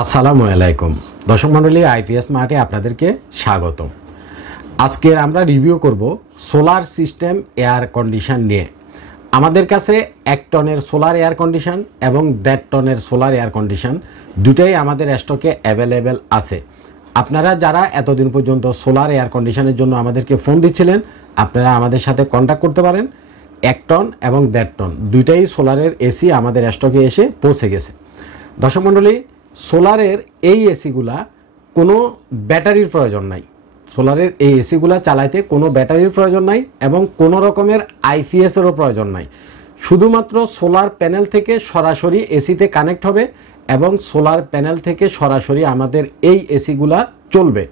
আসসালামু আলাইকুম দর্শক মণ্ডলী, আইপিএস মার্টে আপনাদেরকে স্বাগত। আজকে আমরা রিভিউ করব সোলার সিস্টেম এয়ার কন্ডিশন নিয়ে। আমাদের কাছে 1 টনের সোলার এয়ার কন্ডিশন এবং 1.5 টনের সোলার এয়ার কন্ডিশন দুটাই আমাদের স্টকে অ্যাভেলেবেল আছে। আপনারা যারা এতদিন পর্যন্ত সোলার এয়ার কন্ডিশনের জন্য আমাদেরকে ফোন দিচ্ছিলেন, আপনারা আমাদের সাথে কন্ট্যাক্ট করতে পারেন। 1 টন এবং 1.5 টন দুইটাই সোলারের এসি আমাদের স্টকে এসে পৌঁছে গেছে। দর্শক মণ্ডলী, সোলারের এই এসিগুলা কোনো ব্যাটারির প্রয়োজন নাই। সোলারের এই এসিগুলা চালাইতে কোনো ব্যাটারির প্রয়োজন নাই এবং কোনো রকমের আইপিএসেরও প্রয়োজন নাই। শুধুমাত্র সোলার প্যানেল থেকে সরাসরি এসিতে কানেক্ট হবে এবং সোলার প্যানেল থেকে সরাসরি আমাদের এই এসিগুলা চলবে।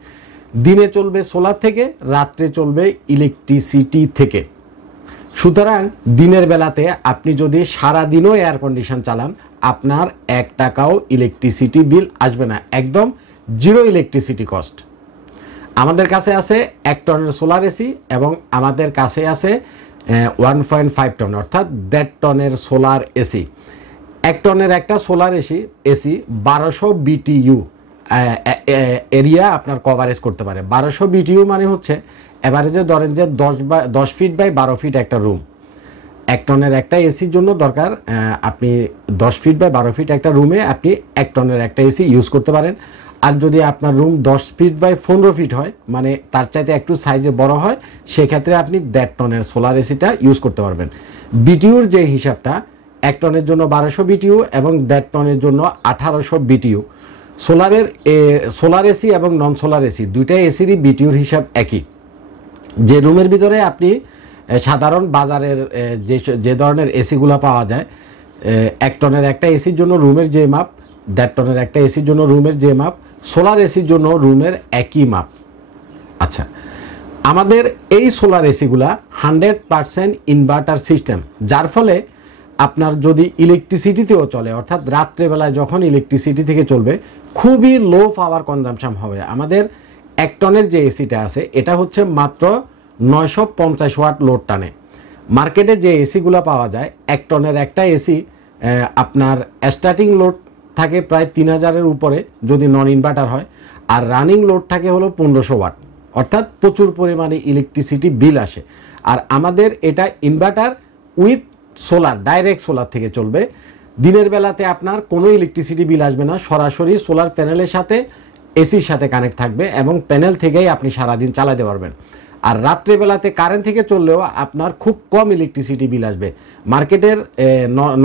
দিনে চলবে সোলার থেকে, রাত্রে চলবে ইলেকট্রিসিটি থেকে। সুতরাং দিনের বেলাতে আপনি যদি সারাদিনও এয়ার কন্ডিশন চালান, আপনার 1 টাকাও ইলেকট্রিসিটি বিল আসবে না, একদম জিরো ইলেকট্রিসিটি কস্ট। আমাদের কাছে আছে 1 টনের সোলার এসি এবং আমাদের কাছে আছে 1.5 টন অর্থাৎ 1.5 টনের সোলার এসি। 1 টনের একটা সোলার এসি 1200 বিটিইউ এরিয়া আপনার কভারেজ করতে পারে। 1200 বিটিইউ মানে হচ্ছে এভারেজে ধরেন যে 10 ফিট বাই 12 ফিট একটা রুম। 1 টনের একটা এসির জন্য দরকার আপনি 10 ফিট বাই 12 ফিট একটা রুমে আপনি 1 টনের একটা এসি ইউজ করতে পারেন। আর যদি আপনার রুম 10 ফিট বাই 15 ফিট হয়, মানে তার চাইতে একটু সাইজে বড় হয়, সেক্ষেত্রে আপনি 1.5 টনের সোলার এসিটা ইউজ করতে পারবেন। বিটিইউর যে হিসাবটা, 1 টনের জন্য 1200 বিটিইউ এবং 1.5 টনের জন্য 1800 বিটিইউ। সোলার এসি এবং নন সোলার এসি দুইটাই এসিরই বিটিইউর হিসাব একই। যে রুমের ভিতরে আপনি সাধারণ বাজারের যে ধরনের এসিগুলো পাওয়া যায়, 1 টনের একটা এসির জন্য রুমের যে মাপ, 1.5 টনের একটা এসির জন্য রুমের যে মাপ, সোলার এসির জন্য রুমের একই মাপ। আচ্ছা, আমাদের এই সোলার এসিগুলা 100% ইনভার্টার সিস্টেম, যার ফলে আপনার যদি ইলেকট্রিসিটিতেও চলে, অর্থাৎ রাত্রেবেলায় যখন ইলেকট্রিসিটি থেকে চলবে, খুবই লো পাওয়ার কনজাম্পশন হবে। আমাদের 1 টনের যে এসিটা আছে এটা হচ্ছে মাত্র 950 ওয়াট লোড টানে। মার্কেটে যে এসিগুলো পাওয়া যায়, 1 টনের একটা এসি আপনার স্টার্টিং লোড থাকে প্রায় 3000-এর উপরে যদি নন ইনভার্টার হয়, আর রানিং লোড থাকে হলো 1500 ওয়াট, অর্থাৎ প্রচুর পরিমাণে ইলেকট্রিসিটি বিল আসে। আর আমাদের এটা inverter with solar, direct solar থেকে চলবে। দিনের বেলাতে আপনার কোনো ইলেকট্রিসিটি বিল আসবে না, সরাসরি সোলার প্যানেলের সাথে এসির সাথে কানেক্ট থাকবে এবং প্যানেল থেকেই আপনি সারাদিন চালাতে পারবেন। আর রাত্রেবেলাতে কারেন্ট থেকে চললেও আপনার খুব কম ইলেকট্রিসিটি বিল আসবে। মার্কেটের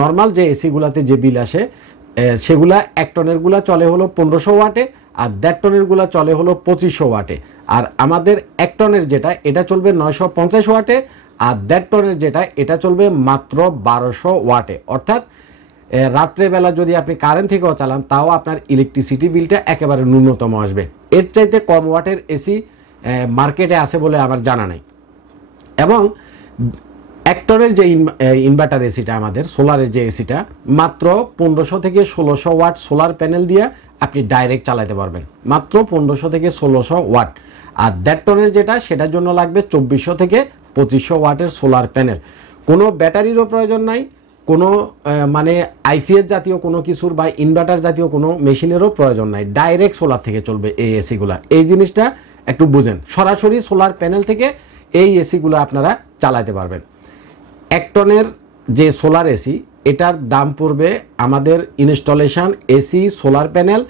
নর্মাল যে এসিগুলাতে যে বিল আসে, সেগুলা 1 টনেরগুলা চলে হলো 1500 ওয়াটে আর 1.5 টনেরগুলা চলে হলো 2500 ওয়াটে। আর আমাদের 1 টনের যেটা, এটা চলবে 950 ওয়াটে, আর 1.5 টনের যেটা, এটা চলবে মাত্র 1200 ওয়াটে। অর্থাৎ রাত্রেবেলা যদি আপনি কারেন্ট থেকেও চালান, তাও আপনার ইলেকট্রিসিটি বিলটা একেবারে ন্যূনতম আসবে। এর চাইতে কম ওয়াটের এসি মার্কেটে আছে বলে আমার জানা নাই। এবং 1 টনের যে ইনভার্টার এসিটা, আমাদের সোলারের যে এসিটা, মাত্র 1500 থেকে 1600 ওয়াট সোলার প্যানেল দিয়ে আপনি ডাইরেক্ট চালাতে পারবেন, মাত্র 1500 থেকে 1600 ওয়াট। আর 1.5 টনের যেটা, সেটার জন্য লাগবে 2400 থেকে 2500 ওয়াটের সোলার প্যানেল। কোনো ব্যাটারিরও প্রয়োজন নাই, কোনো মানে আইপিএস জাতীয় কোনো কিছুর বা ইনভার্টার জাতীয় কোনো মেশিনেরও প্রয়োজন নাই, ডাইরেক্ট সোলার থেকে চলবে এই এসিগুলা। এই জিনিসটা একটু বুঝেন, সরাসরি সোলার প্যানেল থেকে এই এসিগুলো আপনারা চালাতে পারবেন। 1 টনের যে সোলার এসি, এটার দাম পড়বে আমাদের installation, AC, solar panel,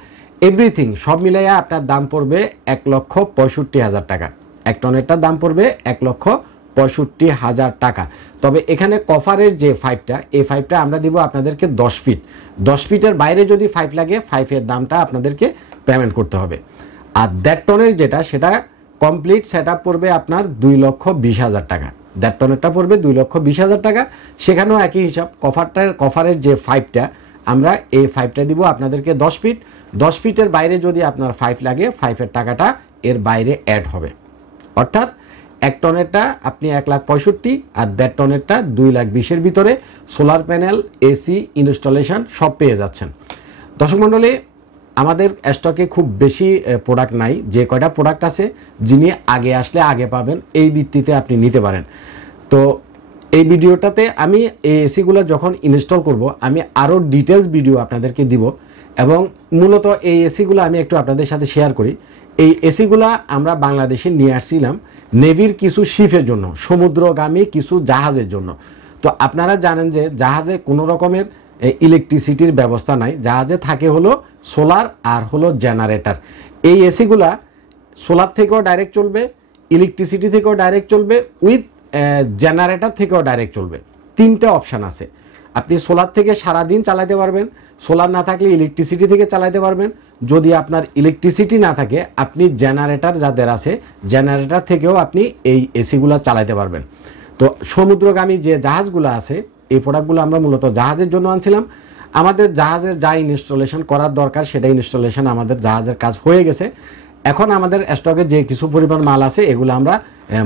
everything সব মিলাইয়া আপনার দাম পড়বে 1,65,000 টাকা। 1 টনেরটার দাম পড়বে 1,65,000 টাকা। তবে এখানে কভারের যে পাইপটা, এই পাইপটা আমরা দিব আপনাদেরকে 10 ফিট। 10 ফিটের বাইরে যদি পাইপ লাগে, পাইপের দামটা আপনাদেরকে পেমেন্ট করতে হবে। আর 1.5 টনের যেটা, সেটা কমপ্লিট সেট আপ পড়বে আপনার 2,20,000 টাকা। 1.5 টনেরটা পড়বে 2,20,000 টাকা। সেখানেও একই হিসাব, কভারের যে পাইপটা, আমরা এই পাইপটা দিব আপনাদেরকে 10 ফিট। 10 ফিটের বাইরে যদি আপনার পাইপ লাগে, পাইপের টাকাটা এর বাইরে অ্যাড হবে। অর্থাৎ 1 টনেরটা আপনি 1,65,000 আর 1.5 টনেরটা 2,20,000-এর ভিতরে সোলার প্যানেল, এসি, ইনস্টলেশন সব পেয়ে যাচ্ছেন। দর্শক মণ্ডলী, আমাদের স্টকে খুব বেশি প্রোডাক্ট নাই। যে কয়টা প্রোডাক্ট আছে, যিনি আগে আসলে আগে পাবেন, এই ভিত্তিতে আপনি নিতে পারেন। তো এই ভিডিওটাতে আমি এই এসিগুলো যখন ইনস্টল করব, আমি আরও ডিটেলস ভিডিও আপনাদেরকে দিব এবং মূলত এই এসিগুলো আমি একটু আপনাদের সাথে শেয়ার করি। এই এসিগুলা আমরা বাংলাদেশে নিয়ে আসছিলাম নেভির কিছু শিপের জন্য, সমুদ্রগামী কিছু জাহাজের জন্য। তো আপনারা জানেন যে জাহাজে কোনো রকমের ইলেকট্রিসিটির ব্যবস্থা নাই, জাহাজে থাকে হলো সোলার আর হলো জেনারেটর। এই এসিগুলা সোলার থেকেও ডাইরেক্ট চলবে, ইলেকট্রিসিটি থেকেও ডাইরেক্ট চলবে, উইথ জেনারেটর থেকেও ডাইরেক্ট চলবে। তিনটা অপশান আছে। আপনি সোলার থেকে সারাদিন চালাতে পারবেন, সোলার না থাকলে ইলেকট্রিসিটি থেকে চালাতে পারবেন। যদি আপনার ইলেকট্রিসিটি না থাকে আপনি জেনারেটর যাদের আছে জেনারেটর থেকেও আপনি এই এসিগুলো চালাতে পারবেন। তো সমুদ্রগামী যে জাহাজগুলো আছে এই প্রোডাক্টগুলো আমরা মূলত জাহাজের জন্য আনছিলাম। আমাদের জাহাজের যা ইনস্টলেশন করার দরকার সেটা ইনস্টলেশন আমাদের জাহাজের কাজ হয়ে গেছে। এখন আমাদের স্টকে যে কিছু পরিমাণ মাল আছে এগুলো আমরা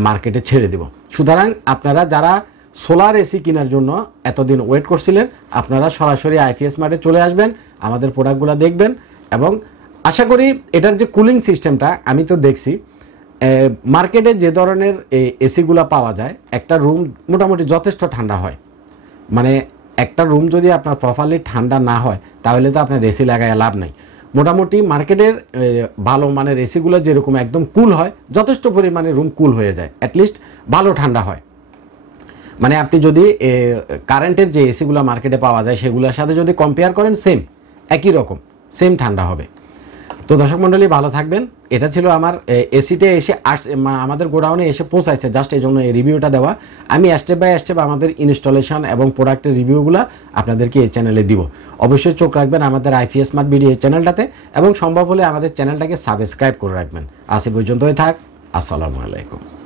মার্কেটে ছেড়ে দেব। সুতরাং আপনারা যারা সোলার এসি কেনার জন্য এতদিন ওয়েট করছিলেন আপনারা সরাসরি আইপিএস মার্টে চলে আসবেন, আমাদের প্রোডাক্টগুলো দেখবেন। এবং আশা করি এটার যে কুলিং সিস্টেমটা আমি তো দেখছি মার্কেটে যে ধরনের এসিগুলো পাওয়া যায় একটা রুম মোটামুটি যথেষ্ট ঠান্ডা হয়। মানে একটা রুম যদি আপনার প্রপারলি ঠান্ডা না হয় তাহলে তো আপনার এসি লাগায় লাভ নাই। মোটামুটি মার্কেটের ভালো মানের এসিগুলো যেরকম একদম কুল হয়, যথেষ্ট পরিমাণে রুম কুল হয়ে যায়, অ্যাটলিস্ট ভালো ঠান্ডা হয়। মানে আপনি যদি কারেন্টের যে এসিগুলো মার্কেটে পাওয়া যায় সেগুলোর সাথে যদি কম্পেয়ার করেন সেম একই রকম সেম ঠান্ডা হবে। তো দর্শক মণ্ডলী ভালো থাকবেন। এটা ছিল আমার এসিতে এসে আমাদের গোডাউনে এসে পৌঁছাইছে, জাস্ট এই জন্য এই রিভিউটা দেওয়া। আমি স্টেপ বাই স্টেপ আমাদের ইনস্টলেশন এবং প্রোডাক্টের রিভিউগুলো আপনাদেরকে এই চ্যানেলে দিব। অবশ্যই চোখ রাখবেন আমাদের আইপিএস স্মার্ট ভিডিও চ্যানেলটাতে এবং সম্ভব হলে আমাদের চ্যানেলটাকে সাবস্ক্রাইব করে রাখবেন। আজ পর্যন্তই থাক। আসসালামু আলাইকুম।